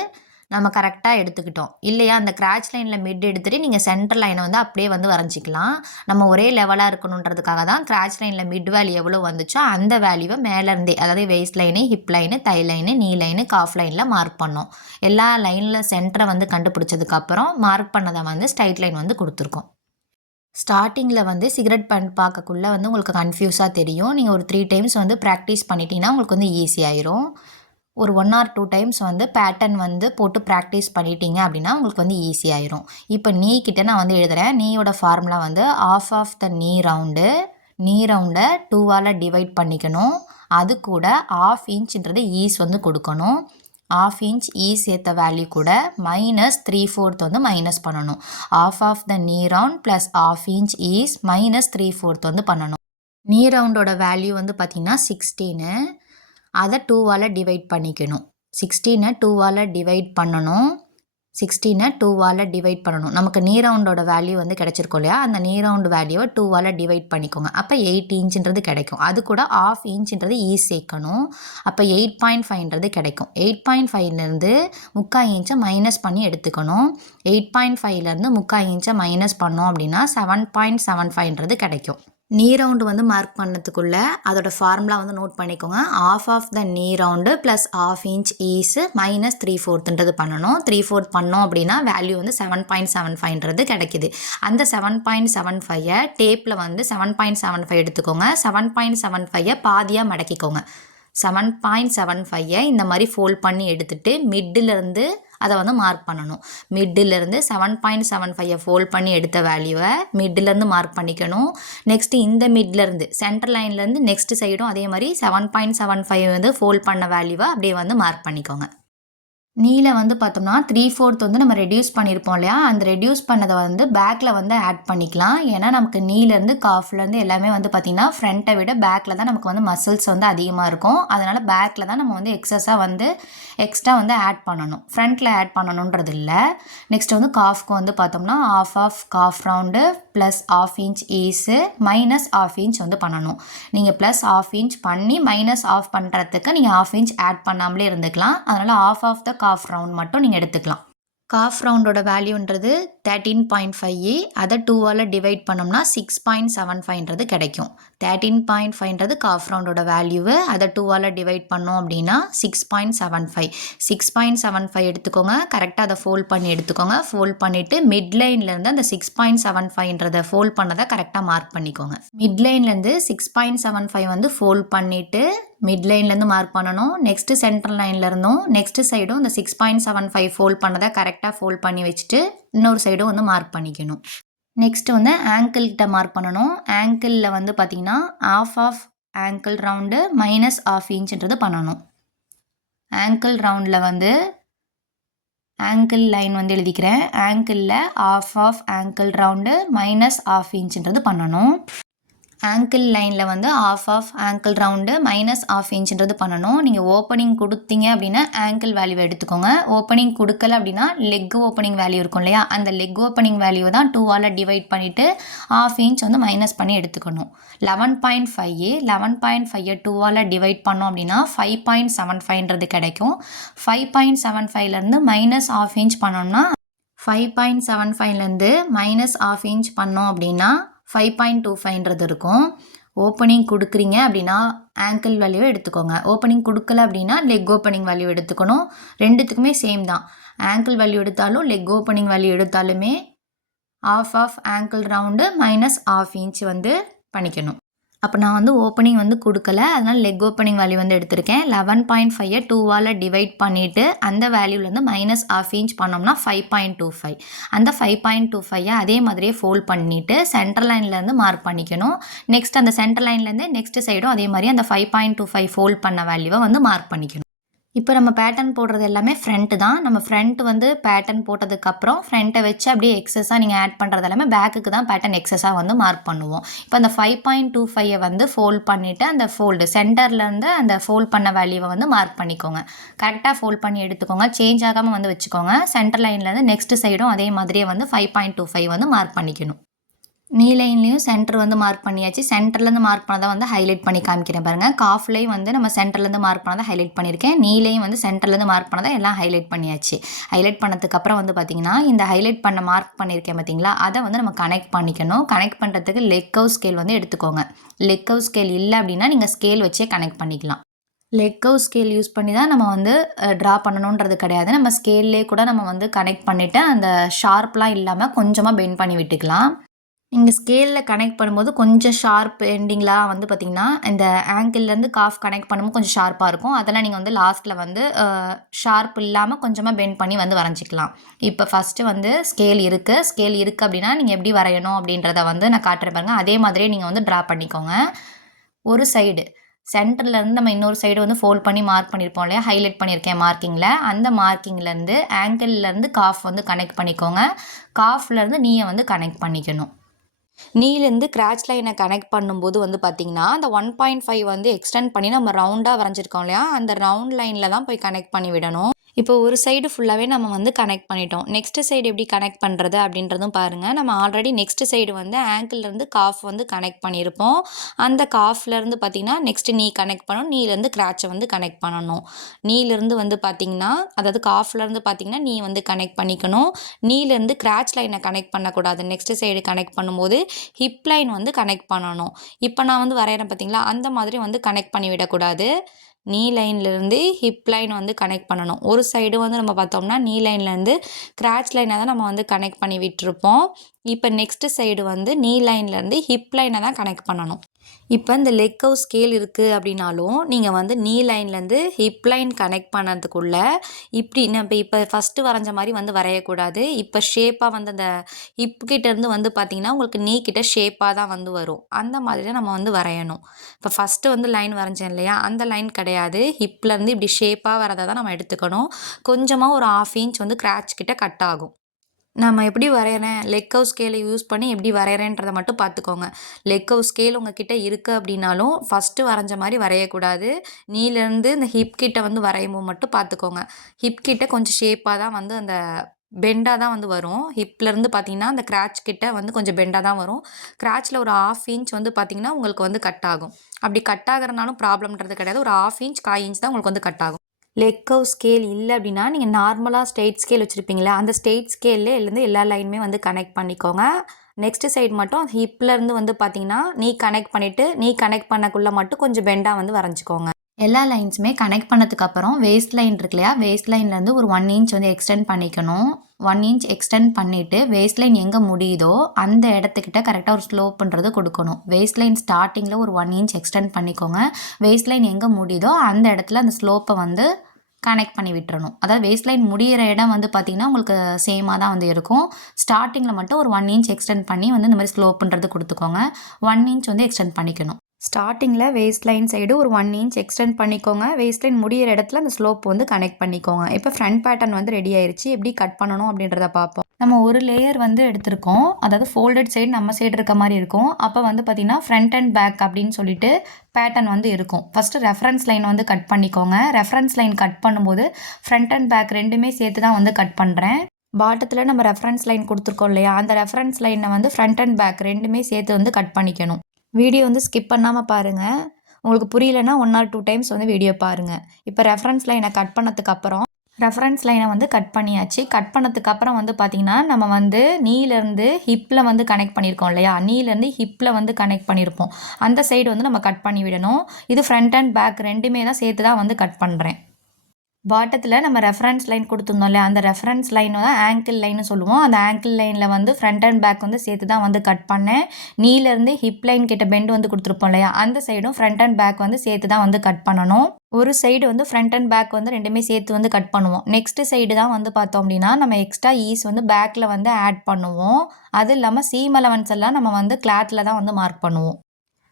நம்ம கரெக்டாக எடுத்துக்கிட்டோம். இல்லையா அந்த கிராச் லைனில் மிட் எடுத்துகிட்டு நீங்கள் சென்டர் லைனை வந்து அப்படியே வந்து வரைஞ்சிக்கலாம். நம்ம ஒரே லெவலாக இருக்கணுன்றதுக்காக தான் கிராச் லைனில் மிட் வேல்யூ எவ்வளோ வந்துச்சோ அந்த வேல்யூவை மேலேருந்தே, அதாவது வெய்ஸ்ட் லைனு, ஹிப் லைனு, தை லைனு, நீ லைனு, காஃப் லைனில் மார்க் பண்ணோம். எல்லா லைனில் சென்டரை வந்து கண்டுபிடிச்சதுக்கப்புறம் மார்க் பண்ணதை வந்து ஸ்ட்ரைட் லைன் வந்து கொடுத்துருக்கோம். ஸ்டார்டிங்கில் வந்து சிகரெட் பேண்ட் பார்க்கக்குள்ளே வந்து உங்களுக்கு கன்ஃபியூஸாக தெரியும். நீங்கள் ஒரு 3 டைம்ஸ் வந்து ப்ராக்டிஸ் பண்ணிட்டீங்கன்னா உங்களுக்கு வந்து ஈஸியாயிரும். ஒரு 1 ஆர் 2 டைம்ஸ் வந்து பேட்டர்ன் வந்து போட்டு ப்ராக்டிஸ் பண்ணிட்டீங்க அப்படின்னா உங்களுக்கு வந்து ஈஸியாயிரும். இப்போ நீ கிட்ட நான் வந்து எழுதுகிறேன். நீயோட ஃபார்முலா வந்து ஆஃப் ஆஃப் த நீ ரவுண்டை 2ஆல் டிவைட் பண்ணிக்கணும். அது கூட ½ இன்ச்ன்றது ஈஸ் வந்து கொடுக்கணும். ½ இன்ச் ஈஸ் ஏற்ற வேல்யூ கூட -3/4 வந்து மைனஸ் பண்ணணும். ஆஃப் ஆஃப் த நீ ரவுண்ட் ப்ளஸ் ½ இன்ச் ஈஸ் -3/4 வந்து பண்ணணும். நீ ரவுண்டோட வேல்யூ வந்து பார்த்திங்கன்னா 16. அதை 2ஆல் டிவைட் பண்ணிக்கணும். 16 2ஆல் டிவைட் பண்ணணும். 16 2ஆல் டிவைட் பண்ணணும். நமக்கு நீ ரவுண்டோட வேல்யூ வந்து கிடச்சிருக்கோம் இல்லையா, அந்த நீ ரவுண்டு வேல்யூவை 2ஆல் டிவைட் பண்ணிக்கோங்க. அப்போ 8 இன்ச்ன்றது கிடைக்கும். அது கூட ½ இன்ச்ன்றது ஈஸ் சேர்க்கணும். அப்போ 8.5ன்றது கிடைக்கும். 8.5லேருந்து 3/4 இன்ச்சை மைனஸ் பண்ணி எடுத்துக்கணும். 8.5லேருந்து 3/4 இன்ச்சை மைனஸ் பண்ணோம் அப்படின்னா 7.75ன்றது கிடைக்கும். நீ ரவுண்டு வந்து மார்க் பண்ணதுக்குள்ளே அதோட ஃபார்முலா வந்து நோட் பண்ணிக்கோங்க. ஆஃப் ஆஃப் த நீ ரவுண்டு ப்ளஸ் ½ இன்ச் ஈஸு -3/4ன்றது பண்ணணும். 3/4 பண்ணோம் அப்படின்னா வேல்யூ வந்து 7.75ன்றது கிடைக்கிது. அந்த 7.75ஐ டேப்பில் வந்து 7.75 எடுத்துக்கோங்க. 7.75ஐ பாதியாக மடக்கிக்கோங்க. 7.75ஐ இந்த மாதிரி ஃபோல்ட் பண்ணி எடுத்துகிட்டு மிட்டிலேருந்து அதை வந்து மார்க் பண்ணணும். மிட்டிலேருந்து 7.75ஐ ஃபோல்ட் பண்ணி எடுத்த வேல்யூவை மிட்டிலேருந்து மார்க் பண்ணிக்கணும். நெக்ஸ்ட்டு இந்த மிட்லேருந்து சென்டர் லைன்லேருந்து நெக்ஸ்ட் சைடும் அதே மாதிரி 7.75 வந்து ஃபோல்ட் பண்ண வேல்யூவை அப்படியே வந்து மார்க் பண்ணிக்கோங்க. நீல வந்து பார்த்தோம்னா 3/4 வந்து நம்ம ரெடியூஸ் பண்ணியிருப்போம் இல்லையா, அந்த ரெடியூஸ் பண்ணதை வந்து பேக்கில் வந்து ஆட் பண்ணிக்கலாம். ஏன்னா நமக்கு நீலேருந்து காஃப்லேருந்து எல்லாமே வந்து பார்த்திங்கன்னா ஃப்ரண்ட்டை விட பேக்கில் தான் நமக்கு வந்து மசில்ஸ் வந்து அதிகமாக இருக்கும். அதனால் பேக்கில் தான் நம்ம வந்து எக்ஸ்ட்ரா வந்து ஆட் பண்ணணும். ஃப்ரண்ட்டில் ஆட் பண்ணணுன்றது இல்லை. நெக்ஸ்ட் வந்து காஃப்க்கு வந்து பார்த்தோம்னா half half calf round plus ½ inch is -½ inch வந்து பண்ணணும். நீங்கள் +½ இன்ச் பண்ணி -½ பண்ணுறதுக்கு நீங்கள் ½ இன்ச் ஆட் பண்ணாமலே இருந்துக்கலாம். அதனால் ஆஃப் த காஃப் ரவுண்ட் மட்டும் நீங்கள் எடுத்துக்கலாம். காஃப் ரவுண்டோட வேல்யூன்றது 13.5. அதை 2ஆல் டிவைட் பண்ணோம்னா 6.75ன்றது கிடைக்கும். 13.5ன்றது காஃப் ரவுண்டோட வேல்யூவு. அதை 2ஆல் டிவைட் பண்ணோம் அப்படின்னா 6.75. 6.75 எடுத்துக்கோங்க. கரெக்டாக அதை ஃபோல்ட் பண்ணி எடுத்துக்கோங்க. ஃபோல்ட் பண்ணிவிட்டு மிட்லைன்லேருந்து அந்த 6.75ன்றதை ஃபோல்ட் பண்ணதை கரெக்டாக மார்க் பண்ணிக்கோங்க. மிட்லைன்லேருந்து 6.75 வந்து ஃபோல்ட் பண்ணிவிட்டு மிட்லைன்லேருந்து மார்க் பண்ணணும். நெக்ஸ்ட்டு சென்ட்ரல் லைன்லேருந்தும் நெக்ஸ்ட் சைடும் இந்த 6.75 ஃபோல்ட் பண்ணதை கரெக்டாக ஃபோல்ட் பண்ணி வச்சுட்டு இன்னொரு சைடும் வந்து மார்க் பண்ணிக்கணும். நெக்ஸ்ட்டு வந்து ஆங்கிள்கிட்ட மார்க் பண்ணணும். ஆங்கிளில் வந்து பார்த்திங்கன்னா ஆஃப் ஆங்கிள் ரவுண்டு -½ இன்ச்ன்றது பண்ணணும். ஆங்கிள் ரவுண்டில் வந்து ஆங்கிள் லைன் வந்து எழுதிக்கிறேன். ஆங்கிளில் ஆஃப் ஆங்கிள் ரவுண்டு -½ இன்ச்ன்றது பண்ணணும். ஆங்கிள் லைனில் வந்து ஆஃப் ஆங்கிள் ரவுண்டு -½ இன்ச்ன்றது பண்ணணும். நீங்கள் ஓப்பனிங் கொடுத்தீங்க அப்படின்னா ஆங்கிள் வேல்யூவை எடுத்துக்கோங்க. ஓப்பனிங் கொடுக்கல அப்படின்னா லெக் ஓப்பனிங் வேல்யூ இருக்கும் இல்லையா, அந்த லெக் ஓப்பனிங் வேல்யூவை தான் 2ஆல் டிவைட் பண்ணிவிட்டு ½ இன்ச் வந்து மைனஸ் பண்ணி எடுத்துக்கணும். 11.5 11.5ஐ 2ஆல் டிவைட் பண்ணோம் அப்படின்னா 5.75ன்றது கிடைக்கும். 5.75லேருந்து -½ இன்ச் பண்ணோம்னா 5.75லேருந்து -½ இன்ச் பண்ணோம் அப்படின்னா 5.25ன்றது இருக்கும். ஓப்பனிங் கொடுக்குறீங்க அப்படின்னா ஆங்கிள் வேல்யூவை எடுத்துக்கோங்க. ஓப்பனிங் கொடுக்கல அப்படின்னா லெக் ஓப்பனிங் வேல்யூ எடுத்துக்கணும். ரெண்டுத்துக்குமே சேம் தான். ஆங்கிள் வேல்யூ எடுத்தாலும் லெக் ஓப்பனிங் வேல்யூ எடுத்தாலுமே ஆஃப் ஆங்கிள் ரவுண்டு -½ இன்ச் வந்து பண்ணிக்கணும். அப்போ நான் வந்து ஓப்பனிங் வந்து கொடுக்கல, அதனால் லெக் ஓப்பனிங் வேல்யூ வந்து எடுத்திருக்கேன். 11.5ஐ 2ஆல் டிவைட் பண்ணிவிட்டு அந்த வேல்யூலேருந்து -½ இன்ச் பண்ணோம்னா 5.25. அந்த 5.25ஐ அதே மாதிரியே ஃபோல்ட் பண்ணிவிட்டு சென்டர் லைன்லேருந்து மார்க் பண்ணிக்கணும். நெக்ஸ்ட் அந்த சென்டர் லைன்லேருந்து நெக்ஸ்ட் சைடும் அதே மாதிரி அந்த 5.25 ஃபோல்ட் பண்ண வேல்யூவை வந்து மார்க் பண்ணிக்கணும். இப்போ நம்ம பேட்டர்ன் போடுறது எல்லாமே ஃப்ரண்ட்டு தான். நம்ம ஃப்ரண்ட் வந்து பேட்டர்ன் போட்டதுக்கப்புறம் ஃப்ரண்ட்டை வச்சு அப்படியே எக்ஸஸாக நீங்கள் ஆட் பண்ணுறது எல்லாமே பேக்குக்கு தான் பேட்டர்ன் எக்ஸஸாக வந்து மார்க் பண்ணுவோம். இப்போ அந்த 5.25ஐ வந்து ஃபோல்ட் பண்ணிவிட்டு அந்த சென்டர்லேருந்து அந்த ஃபோல்ட் பண்ண வேல்யூவை வந்து மார்க் பண்ணிக்கோங்க. கரெக்டாக ஃபோல்ட் பண்ணி எடுத்துக்கோங்க. சேஞ்ச் ஆகாமல் வந்து வச்சுக்கோங்க. சென்டர் லைன்லேருந்து நெக்ஸ்ட் சைடும் அதே மாதிரியே வந்து 5.25 வந்து மார்க் பண்ணிக்கணும். நீ லைன்லேயும் சென்டர் வந்து மார்க் பண்ணியாச்சு. சென்டர்லேருந்து மார்க் பண்ணதை வந்து ஹைலைட் பண்ணி காமிக்கிறேன் பாருங்கள். காஃப்லேயும் வந்து நம்ம சென்டர்லேருந்து மார்க் பண்ணதை ஹைலைட் பண்ணியிருக்கேன். நீலையும் வந்து சென்டர்லேருந்து மார்க் பண்ணதை எல்லாம் ஹைலைட் பண்ணியாச்சு. ஹைலைட் பண்ணதுக்கப்புறம் வந்து பார்த்திங்கன்னா இந்த ஹைலைட் பண்ண மார்க் பண்ணியிருக்கேன் பார்த்தீங்களா, அதை வந்து நம்ம கனெக்ட் பண்ணிக்கணும். கனெக்ட் பண்ணுறதுக்கு லெக் கர்வ் ஸ்கேல் வந்து எடுத்துக்கோங்க. லெக் கர்வ் ஸ்கேல் இல்லை அப்படின்னா நீங்கள் ஸ்கேல் வச்சே கனெக்ட் பண்ணிக்கலாம். லெக் கர்வ் ஸ்கேல் யூஸ் பண்ணி தான் நம்ம வந்து ட்ரா பண்ணணுன்றது கிடையாது. நம்ம ஸ்கேல்லே கூட நம்ம வந்து கனெக்ட் பண்ணிவிட்டு அந்த ஷார்ப்லாம் இல்லாமல் கொஞ்சமாக பெண்ட் பண்ணி விட்டுக்கலாம். இங்கே ஸ்கேலில் கனெக்ட் பண்ணும்போது கொஞ்சம் ஷார்ப் எண்டிங்லாம் வந்து பார்த்திங்கன்னா இந்த ஆங்கிள்லேருந்து காஃப் கனெக்ட் பண்ணும்போது கொஞ்சம் ஷார்ப்பாக இருக்கும். அதெல்லாம் நீங்கள் வந்து லாஸ்ட்டில் வந்து ஷார்ப் இல்லாமல் கொஞ்சமாக பெண்ட் பண்ணி வந்து வரைஞ்சிக்கலாம். இப்போ ஃபஸ்ட்டு வந்து ஸ்கேல் இருக்குது அப்படின்னா நீங்கள் எப்படி வரையணும் அப்படின்றத வந்து நான் காட்டுறேன் பாருங்க. அதே மாதிரியே நீங்கள் வந்து ட்ரா பண்ணிக்கோங்க. ஒரு சைடு சென்டர்லேருந்து நம்ம இன்னொரு சைடு வந்து ஃபோல்ட் பண்ணி மார்க் பண்ணியிருப்போம் இல்லையா, ஹைலைட் பண்ணியிருக்கேன் மார்க்கிங்கில். அந்த மார்க்கிங்லேருந்து ஆங்கிள்லேருந்து காஃப் வந்து கனெக்ட் பண்ணிக்கோங்க. காஃப்லேருந்து நீயை வந்து கனெக்ட் பண்ணிக்கணும். நீலேருந்து கிராச் லைனை கனெக்ட் பண்ணும்போது வந்து பார்த்திங்கன்னா அந்த 1.5 வந்து எக்ஸ்டெண்ட் பண்ணி நம்ம ரவுண்டாக வரைஞ்சிருக்கோம் இல்லையா, அந்த ரவுண்ட் லைனில் தான் போய் கனெக்ட் பண்ணி விடணும். இப்போ ஒரு சைடு ஃபுல்லாகவே நம்ம வந்து கனெக்ட் பண்ணிட்டோம். நெக்ஸ்ட் சைடு எப்படி கனெக்ட் பண்ணுறது அப்படின்றதும் பாருங்கள். நம்ம ஆல்ரெடி நெக்ஸ்ட் சைடு வந்து ஆங்கிள்லேருந்து காஃப் வந்து கனெக்ட் பண்ணியிருப்போம். அந்த காஃப்லேருந்து பார்த்திங்கன்னா நெக்ஸ்ட் நீ கனெக்ட் பண்ணணும். நீலேருந்து கிராச்சை வந்து கனெக்ட் பண்ணணும். நீலேருந்து வந்து பார்த்திங்கன்னா அதாவது காஃப்லேருந்து பார்த்திங்கன்னா நீ வந்து கனெக்ட் பண்ணிக்கணும். நீலேருந்து கிராச் லைனை கனெக்ட் பண்ணக்கூடாது. நெக்ஸ்ட் சைடு கனெக்ட் பண்ணும்போது ஹிப் லைன் வந்து கனெக்ட் பண்ணணும். இப்போ நான் வந்து வரைகிறேன் பார்த்திங்களா, அந்த மாதிரி வந்து கனெக்ட் பண்ணி விடக்கூடாது. நீ லைன்லேருந்து ஹிப் லைன் வந்து கனெக்ட் பண்ணணும். ஒரு சைடு வந்து நம்ம பார்த்தோம்னா நீ லைன்லேருந்து கிராச் லைனை தான் நம்ம வந்து கனெக்ட் பண்ணி விட்டுருப்போம். இப்போ நெக்ஸ்ட் சைடு வந்து நீ லைன்லேருந்து ஹிப் லைனை தான் கனெக்ட் பண்ணணும். இப்போ இந்த லெக் கர்வ் ஸ்கேல் இருக்குது அப்படின்னாலும் நீங்கள் வந்து நீ லைன்லேருந்து ஹிப் லைன் கனெக்ட் பண்ணதுக்குள்ளே இப்படி நம்ம இப்போ ஃபஸ்ட்டு வரைஞ்ச மாதிரி வந்து வரையக்கூடாது. இப்போ ஷேப்பாக வந்து அந்த ஹிப் கிட்டேருந்து வந்து பார்த்திங்கன்னா உங்களுக்கு நீ கிட்ட ஷேப்பாக தான் வந்து வரும். அந்த மாதிரி தான் நம்ம வந்து வரையணும். இப்போ ஃபஸ்ட்டு வந்து லைன் வரைஞ்சேன் இல்லையா, அந்த லைன் கிடையாது. ஹிப்லேருந்து இப்படி ஷேப்பாக வரதை தான் நம்ம எடுத்துக்கணும். கொஞ்சமாக ஒரு 1/2 இன்ச் வந்து கிராச் கிட்ட கட் ஆகும். நம்ம எப்படி வரைகிறேன், லெக் கர்வ் ஸ்கேலை யூஸ் பண்ணி எப்படி வரைகிறேன்றதை மட்டும் பார்த்துக்கோங்க. லெக் கர்வ் ஸ்கேல் உங்ககிட்ட இருக்குது அப்படின்னாலும் ஃபஸ்ட்டு வரைஞ்ச மாதிரி வரையக்கூடாது. நீலேருந்து இந்த ஹிப் கிட்ட வந்து வரையும்போது மட்டும் பார்த்துக்கோங்க. ஹிப் கிட்ட கொஞ்சம் ஷேப்பாக தான் வந்து அந்த பெண்டாக தான் வந்து வரும். ஹிப்லேருந்து பார்த்தீங்கன்னா அந்த கிராச் கிட்ட வந்து கொஞ்சம் பெண்டாக தான் வரும். கிராச்சில் ஒரு 1/2 இன்ச் வந்து பார்த்திங்கன்னா உங்களுக்கு வந்து கட் ஆகும். அப்படி கட் ஆகிறனாலும் ப்ராப்ளம்ன்றது கிடையாது. ஒரு 1/2 இன்ச் 1/4 இன்ச் தான் உங்களுக்கு வந்து கட் ஆகும். லெக் கர்வ் ஸ்கேல் இல்லை அப்படின்னா நீங்கள் நார்மலாக ஸ்ட்ரெயிட் ஸ்கேல் வச்சுருப்பீங்களா, அந்த ஸ்ட்ரெயிட் ஸ்கேல்லேருந்து எல்லா லைனுமே வந்து கனெக்ட் பண்ணிக்கோங்க. நெக்ஸ்ட் சைடு மட்டும் ஹிப்லேருந்து வந்து பார்த்தீங்கன்னா நீ கனெக்ட் பண்ணிவிட்டு நீ கனெக்ட் பண்ணக்குள்ளே மட்டும் கொஞ்சம் பெண்டாக வந்து வரைஞ்சிக்கோங்க. எல்லா லைன்ஸுமே கனெக்ட் பண்ணதுக்கப்புறம் வேஸ்ட் லைன் இருக்கு இல்லையா, வேஸ்ட் லைன்லேருந்து ஒரு 1 இன்ச் வந்து எக்ஸ்டெண்ட் பண்ணிக்கணும். 1 இன்ச் எக்ஸ்டெண்ட் பண்ணிவிட்டு வேஸ்ட் லைன் எங்கே முடியுதோ அந்த இடத்துக்கிட்ட கரெக்டாக ஒரு ஸ்லோப்புன்றது கொடுக்கணும். வேஸ்ட் லைன் ஸ்டார்டிங்கில் ஒரு 1 இன்ச் எக்ஸ்டெண்ட் பண்ணிக்கோங்க. வேஸ்ட் லைன் எங்கே முடியுதோ அந்த இடத்துல அந்த ஸ்லோப்பை வந்து கனெக்ட் பண்ணி விட்டுறணும். அதாவது வேஸ்ட் லைன் முடிகிற இடம் வந்து பார்த்திங்கன்னா உங்களுக்கு சேமாக தான் வந்து இருக்கும். ஸ்டார்டிங்கில் மட்டும் ஒரு 1 இன்ச் எக்ஸ்டெண்ட் பண்ணி வந்து இந்த மாதிரி ஸ்லோப்புன்றது கொடுத்துக்கோங்க. 1 இன்ச் வந்து எக்ஸ்டெண்ட் பண்ணிக்கணும். ஸ்டார்டிங்கில் வேஸ்ட் லைன் சைடு ஒரு 1 இன்ச் எக்ஸ்டெண்ட் பண்ணிக்கோங்க. வேஸ்ட் லைன் முடிகிற இடத்துல அந்த ஸ்லோப் வந்து கனெக்ட் பண்ணிக்கோங்க. இப்போ ஃப்ரண்ட் பேட்டர்ன் வந்து ரெடி ஆயிடுச்சு. எப்படி கட் பண்ணணும் அப்படின்றத பார்ப்போம். நம்ம ஒரு லேயர் வந்து எடுத்திருக்கோம். அதாவது ஃபோல்டட் சைடு நம்ம சைடு இருக்க மாதிரி இருக்கும். அப்போ வந்து பார்த்திங்கன்னா ஃப்ரண்ட் அண்ட் பேக் அப்படின்னு சொல்லிட்டு பேட்டர்ன் வந்து இருக்கும். ஃபஸ்ட்டு ரெஃபரன்ஸ் லைன் வந்து கட் பண்ணிக்கோங்க. ரெஃபரன்ஸ் லைன் கட் பண்ணும்போது ஃப்ரண்ட் அண்ட் பேக் ரெண்டுமே சேர்த்து தான் வந்து கட் பண்ணுறேன். பாட்டத்தில் நம்ம ரெஃபரன்ஸ் லைன் கொடுத்துருக்கோம் இல்லையா, அந்த ரெஃபரன்ஸ் லைனை வந்து ஃப்ரண்ட் அண்ட் பேக் ரெண்டுமே சேர்த்து வந்து கட் பண்ணிக்கணும். வீடியோ வந்து ஸ்கிப் பண்ணாமல் பாருங்கள். உங்களுக்கு புரியலன்னா 1 or 2 டைம்ஸ் வந்து வீடியோ பாருங்கள். இப்போ ரெஃபரன்ஸ் லைனை கட் பண்ணதுக்கப்புறம் ரெஃபரன்ஸ் லைனை வந்து கட் பண்ணியாச்சு. கட் பண்ணதுக்கப்புறம் வந்து பார்த்திங்கன்னா நம்ம வந்து நீலேருந்து ஹிப்பில் வந்து கனெக்ட் பண்ணியிருக்கோம் இல்லையா, நீலேருந்து ஹிப்பில் வந்து கனெக்ட் பண்ணியிருப்போம். அந்த சைடு வந்து நம்ம கட் பண்ணி விடணும். இது ஃப்ரண்ட் அண்ட் பேக் ரெண்டுமே தான் சேர்த்து தான் வந்து கட் பண்ணுறேன். பாட்டத்தில் நம்ம ரெஃபரன்ஸ் லைன் கொடுத்துருந்தோம் இல்லையா, அந்த ரெஃபரன்ஸ் லைன் தான் ஆங்கிள் லைன்னு சொல்லுவோம். அந்த ஆங்கிள் லைனில் வந்து ஃப்ரண்ட் அண்ட் பேக் வந்து சேர்த்து தான் வந்து கட் பண்ணேன். நீலேருந்து ஹிப் லைன் கிட்ட பெண்ட் வந்து கொடுத்துருப்போம் இல்லையா, அந்த சைடும் ஃப்ரண்ட் அண்ட் பேக் வந்து சேர்த்து தான் வந்து கட் பண்ணணும். ஒரு சைடு வந்து ஃப்ரண்ட் அண்ட் பேக் வந்து ரெண்டுமே சேர்த்து வந்து கட் பண்ணுவோம். நெக்ஸ்ட் சைடு தான் வந்து பார்த்தோம் அப்படின்னா நம்ம எக்ஸ்ட்ரா ஈஸ் வந்து பேக்கில் வந்து ஆட் பண்ணுவோம். அது இல்லாமல் சீம் அலவன்ஸ் எல்லாம் நம்ம வந்து கிளாத்தில் தான் வந்து மார்க் பண்ணுவோம்.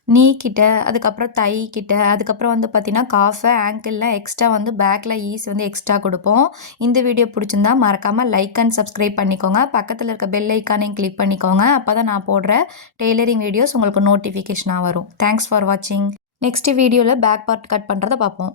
நீ கிட்ட, அதுக்கப்புறம் தை கிட்ட, அதுக்கப்புறம் வந்து பார்த்திங்கன்னா காஃபை ஆங்கிளில் எக்ஸ்ட்ரா வந்து பேக்கில் ஈஸ் வந்து எக்ஸ்ட்ரா கொடுப்போம். இந்த வீடியோ பிடிச்சிருந்தா மறக்காமல் லைக் அண்ட் சப்ஸ்கிரைப் பண்ணிக்கோங்க. பக்கத்தில் இருக்க பெல் ஐக்கானையும் கிளிக் பண்ணிக்கோங்க. அப்போ தான் நான் போடுற டெய்லரிங் வீடியோஸ் உங்களுக்கு நோட்டிஃபிகேஷனாக வரும். தேங்க்ஸ் ஃபார் வாட்சிங். நெக்ஸ்ட் வீடியோவில் பேக் பார்ட் கட் பண்ணுறதை பார்ப்போம்.